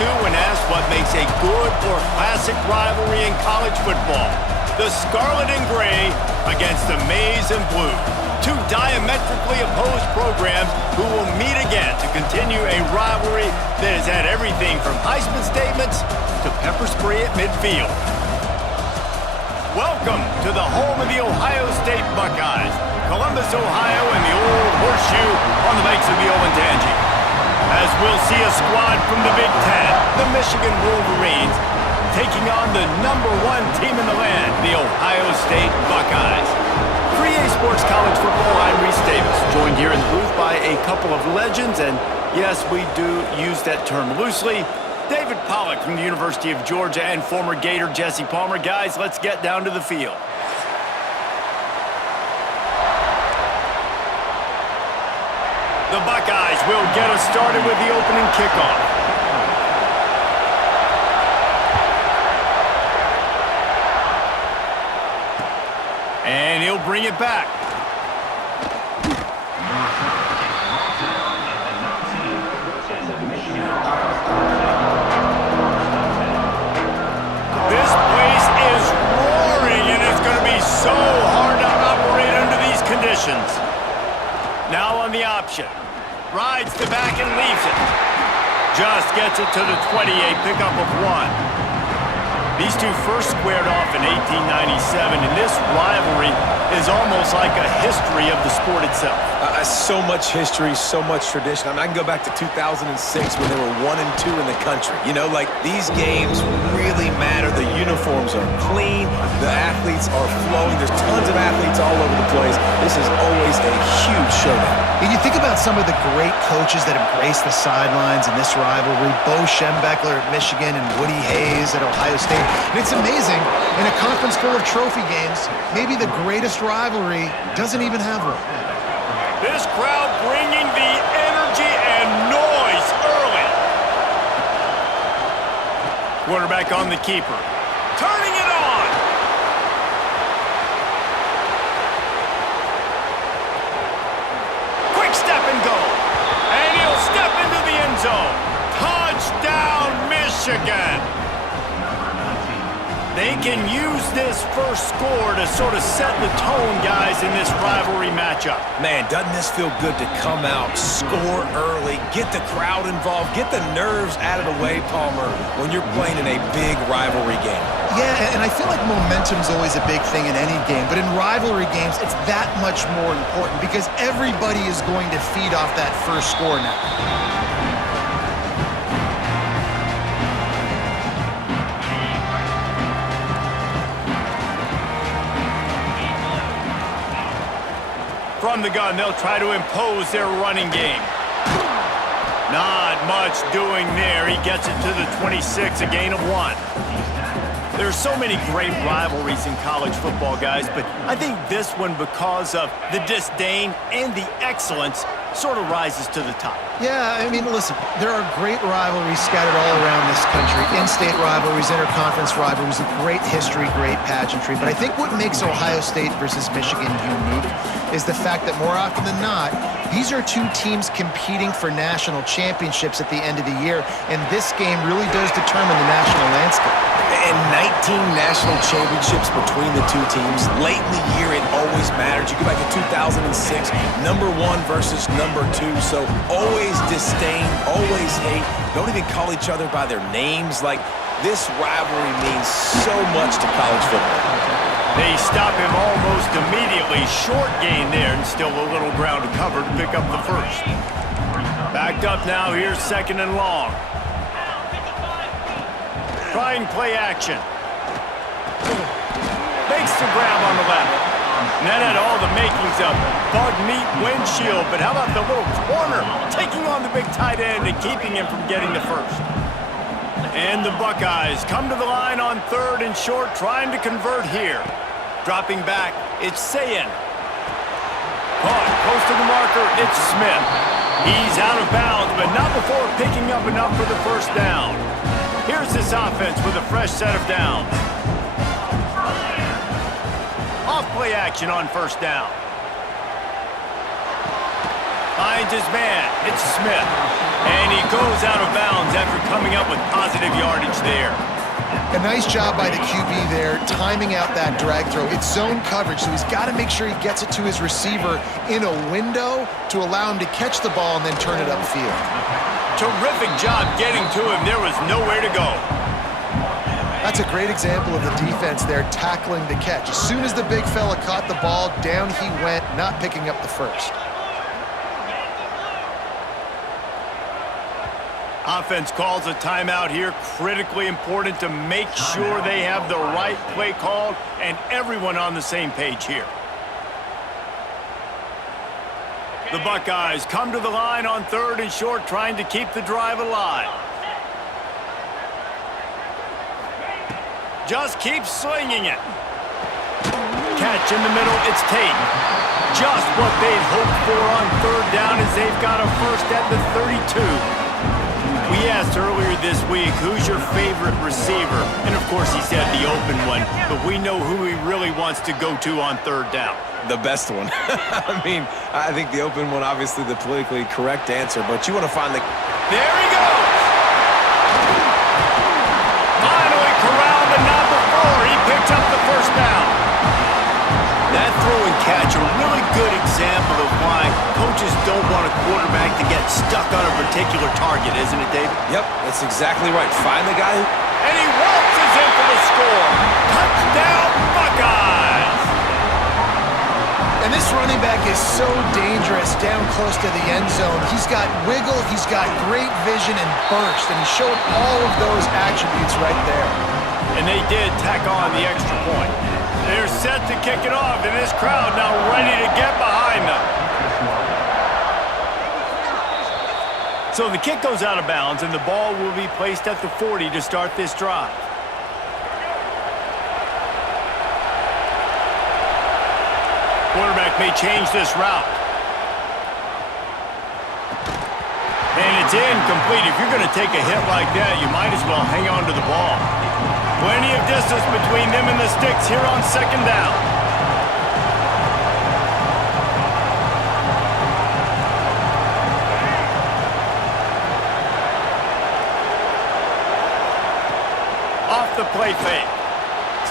to when asked what makes a good or classic rivalry in college football. The Scarlet and Gray against the Maize and Blue. Two diametrically opposed programs who will meet again to continue a rivalry that has had everything from Heisman statements to pepper spray at midfield. Welcome to the home of the Ohio State Buckeyes, Columbus, Ohio, and the old horseshoe on the banks of the Olentangy. As we'll see a squad from the Big Ten, the Michigan Wolverines, taking on the #1 team in the land, the Ohio State Buckeyes. For EA Sports College Football, I'm Reese Davis, joined here in the booth by a couple of legends, and yes, we do use that term loosely. David Pollack from the University of Georgia and former Gator Jesse Palmer. Guys, let's get down to the field. The Buckeyes will get us started with the opening kickoff. And he'll bring it back. This place is roaring, and it's going to be so hard to operate under these conditions. Now on the option. Rides the back and leaves it. Just gets it to the 28, pickup of 1. These two first squared off in 1897, and this rivalry is almost like a history of the sport itself. So much history, so much tradition. I mean, I can go back to 2006 when they were 1 and 2 in the country. You know, like, these games really matter. The uniforms are clean. The athletes are flowing. There's tons of athletes all over the place. This is always a huge showdown. And you think about some of the great coaches that embrace the sidelines in this rivalry. Bo Schembechler at Michigan and Woody Hayes at Ohio State. And it's amazing, in a conference full of trophy games, maybe the greatest rivalry doesn't even have one. This crowd bringing the energy and noise early. Quarterback on the keeper. Turning it on. Quick step and go. And he'll step into the end zone. Touchdown, Michigan. They can use this first score to sort of set the tone, guys, in this rivalry matchup. Man, doesn't this feel good to come out, score early, get the crowd involved, get the nerves out of the way, Palmer, when you're playing in a big rivalry game? Yeah, and I feel like momentum's always a big thing in any game, but in rivalry games, it's that much more important because everybody is going to feed off that first score now. From the gun, they'll try to impose their running game. Not much doing there. He gets it to the 26, a gain of 1. There's so many great rivalries in college football, guys, but I think this one, because of the disdain and the excellence, sort of rises to the top. Yeah, I mean, listen, there are great rivalries scattered all around this country. In-state rivalries, interconference rivalries, great history, great pageantry. But I think what makes Ohio State versus Michigan unique is the fact that more often than not, these are two teams competing for national championships at the end of the year, and this game really does determine the national landscape. And 19 national championships between the two teams. Late in the year, it always mattered. You go back to 2006, #1 versus #2. So always disdain, always hate. Don't even call each other by their names. Like, this rivalry means so much to college football. They stop him almost immediately. Short gain there, and still a little ground to cover to pick up the first. Backed up now. Here's 2nd and long. Trying play action. Makes the grab on the left. And that had all the makings of bug meat windshield. But how about the little corner taking on the big tight end and keeping him from getting the first? And the Buckeyes come to the line on 3rd and short, trying to convert here. Dropping back, it's Sayin. Caught, close to the marker, it's Smith. He's out of bounds, but not before picking up enough for the first down. Here's this offense with a fresh set of downs. Off play action on 1st down. Finds his man. It's Smith. And he goes out of bounds after coming up with positive yardage there. A nice job by the QB there, timing out that drag throw. It's zone coverage, so he's got to make sure he gets it to his receiver in a window to allow him to catch the ball and then turn it upfield. Terrific job getting to him. There was nowhere to go. That's a great example of the defense there tackling the catch. As soon as the big fella caught the ball, down he went, not picking up the first. Offense calls a timeout here. Critically important to make sure they have the right play called and everyone on the same page here. The Buckeyes come to the line on 3rd and short, trying to keep the drive alive. Just keep slinging it. Catch in the middle, it's Tate. Just what they'd hoped for on 3rd down as they've got a first at the 32. We asked earlier this week, who's your favorite receiver? And of course he said the open one, but we know who he really wants to go to on 3rd down. The best one. I mean, I think the open one, obviously the politically correct answer, but you want to find the... There he goes! Finally corralled, but not before. He picked up the first down. That throw and catch, a really good example of why coaches don't want a quarterback to get stuck on a particular target, isn't it, David? Yep, that's exactly right. Find the guy who... And he waltzes in for the score. Touchdown, Buckeyes! And this running back is so dangerous down close to the end zone. He's got wiggle, he's got great vision and burst, and he showed all of those attributes right there. And they did tack on the extra point. They're set to kick it off, and this crowd now ready to get behind them. So the kick goes out of bounds, and the ball will be placed at the 40 to start this drive. Quarterback may change this route. And it's incomplete. If you're going to take a hit like that, you might as well hang on to the ball. Plenty of distance between them and the sticks here on 2nd down. Off the play fake.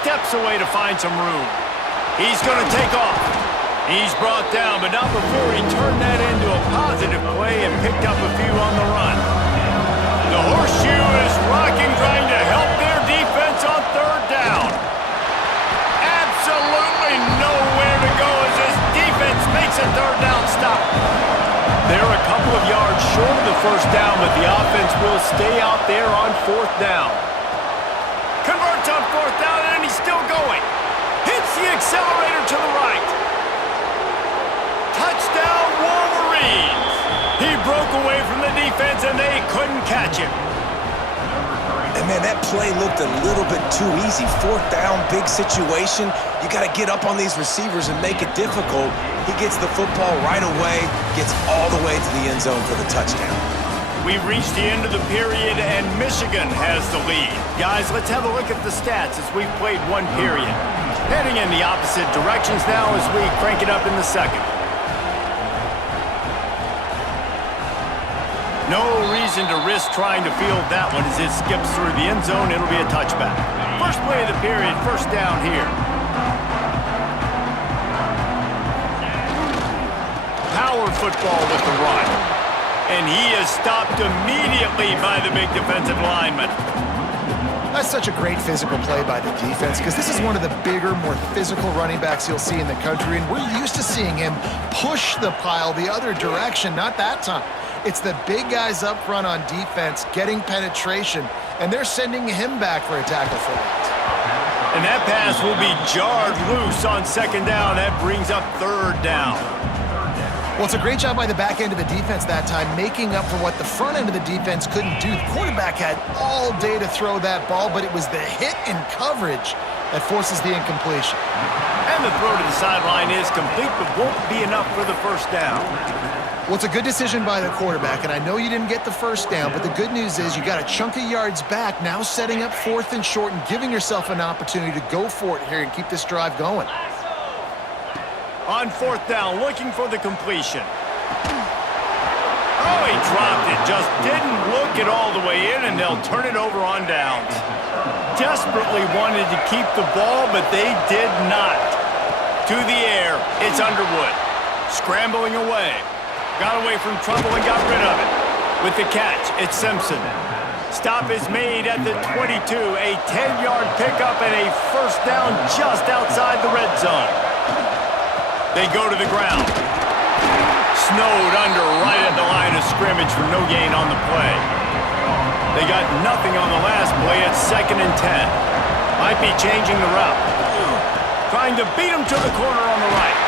Steps away to find some room. He's going to take off. He's brought down, but not before he turned that into a positive play and picked up a few on the run. The horseshoe is rocking, trying to help their defense on 3rd down. Absolutely nowhere to go as this defense makes a 3rd down stop. They're a couple of yards short of the first down, but the offense will stay out there on 4th down. Converts on 4th down, and he's still going. Hits the accelerator to the right. Touchdown, Wolverines! He broke away from the defense, and they couldn't catch him. And man, that play looked a little bit too easy. 4th down, big situation. You got to get up on these receivers and make it difficult. He gets the football right away, gets all the way to the end zone for the touchdown. We've reached the end of the period, and Michigan has the lead. Guys, let's have a look at the stats as we've played one period. Heading in the opposite directions now as we crank it up in the 2nd. No reason to risk trying to field that one as it skips through the end zone. It'll be a touchback. First play of the period, first down here. Power football with the run. And he is stopped immediately by the big defensive lineman. That's such a great physical play by the defense because this is one of the bigger, more physical running backs you'll see in the country, and we're used to seeing him push the pile the other direction, not that time. It's the big guys up front on defense getting penetration, and they're sending him back for a tackle for it. And that pass will be jarred loose on 2nd down. That brings up 3rd down. Well, it's a great job by the back end of the defense that time, making up for what the front end of the defense couldn't do. The quarterback had all day to throw that ball, but it was the hit and coverage that forces the incompletion. And the throw to the sideline is complete, but won't be enough for the first down. Well, it's a good decision by the quarterback, and I know you didn't get the first down, but the good news is you got a chunk of yards back, now setting up 4th and short and giving yourself an opportunity to go for it here and keep this drive going. On 4th down, looking for the completion. he dropped it. Just didn't look it all the way in, and they'll turn it over on downs. Desperately wanted to keep the ball, but they did not. To the air, it's Underwood. Scrambling away. Got away from trouble and got rid of it. With the catch, it's Simpson. Stop is made at the 22. A 10-yard pickup and a first down just outside the red zone. They go to the ground. Snowed under right at the line of scrimmage for no gain on the play. They got nothing on the last play at 2nd and 10. Might be changing the route. Trying to beat him to the corner on the right.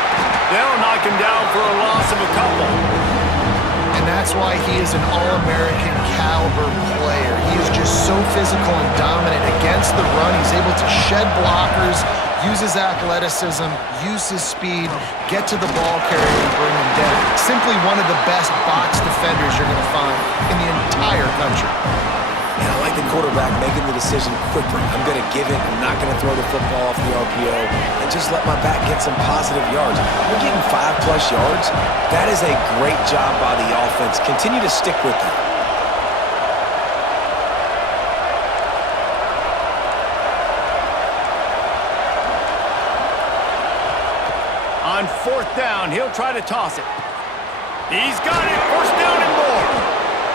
They'll knock him down for a loss of a couple. And that's why he is an All-American caliber player. He is just so physical and dominant against the run. He's able to shed blockers, use his athleticism, use his speed, get to the ball carrier and bring him down. Simply one of the best box defenders you're going to find in the entire country. And I like the quarterback making the decision quickly. I'm going to give it. I'm not going to throw the football off the RPO and just let my back get some positive yards. We're getting 5+ yards. That is a great job by the offense. Continue to stick with that. On 4th down, he'll try to toss it. He's got it. 1st down and more.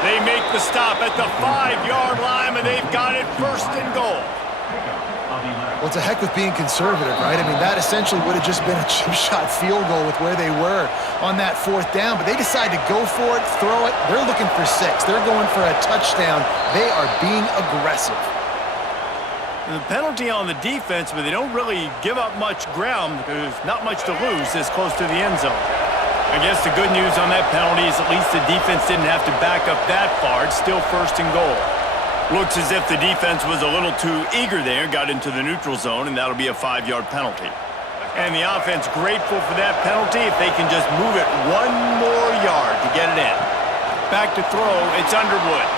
They make the stop at the 5-yard line, and they've got it 1st and goal. Well, it's a heck of being conservative, right? I mean, that essentially would have just been a chip shot field goal with where they were on that 4th down, but they decide to go for it, throw it. They're looking for 6. They're going for a touchdown. They are being aggressive. The penalty on the defense, but they don't really give up much ground. There's not much to lose this close to the end zone. I guess the good news on that penalty is at least the defense didn't have to back up that far. It's still 1st and goal. Looks as if the defense was a little too eager there, got into the neutral zone, and that'll be a 5-yard penalty. And the offense grateful for that penalty if they can just move it 1 more yard to get it in. Back to throw, it's Underwood.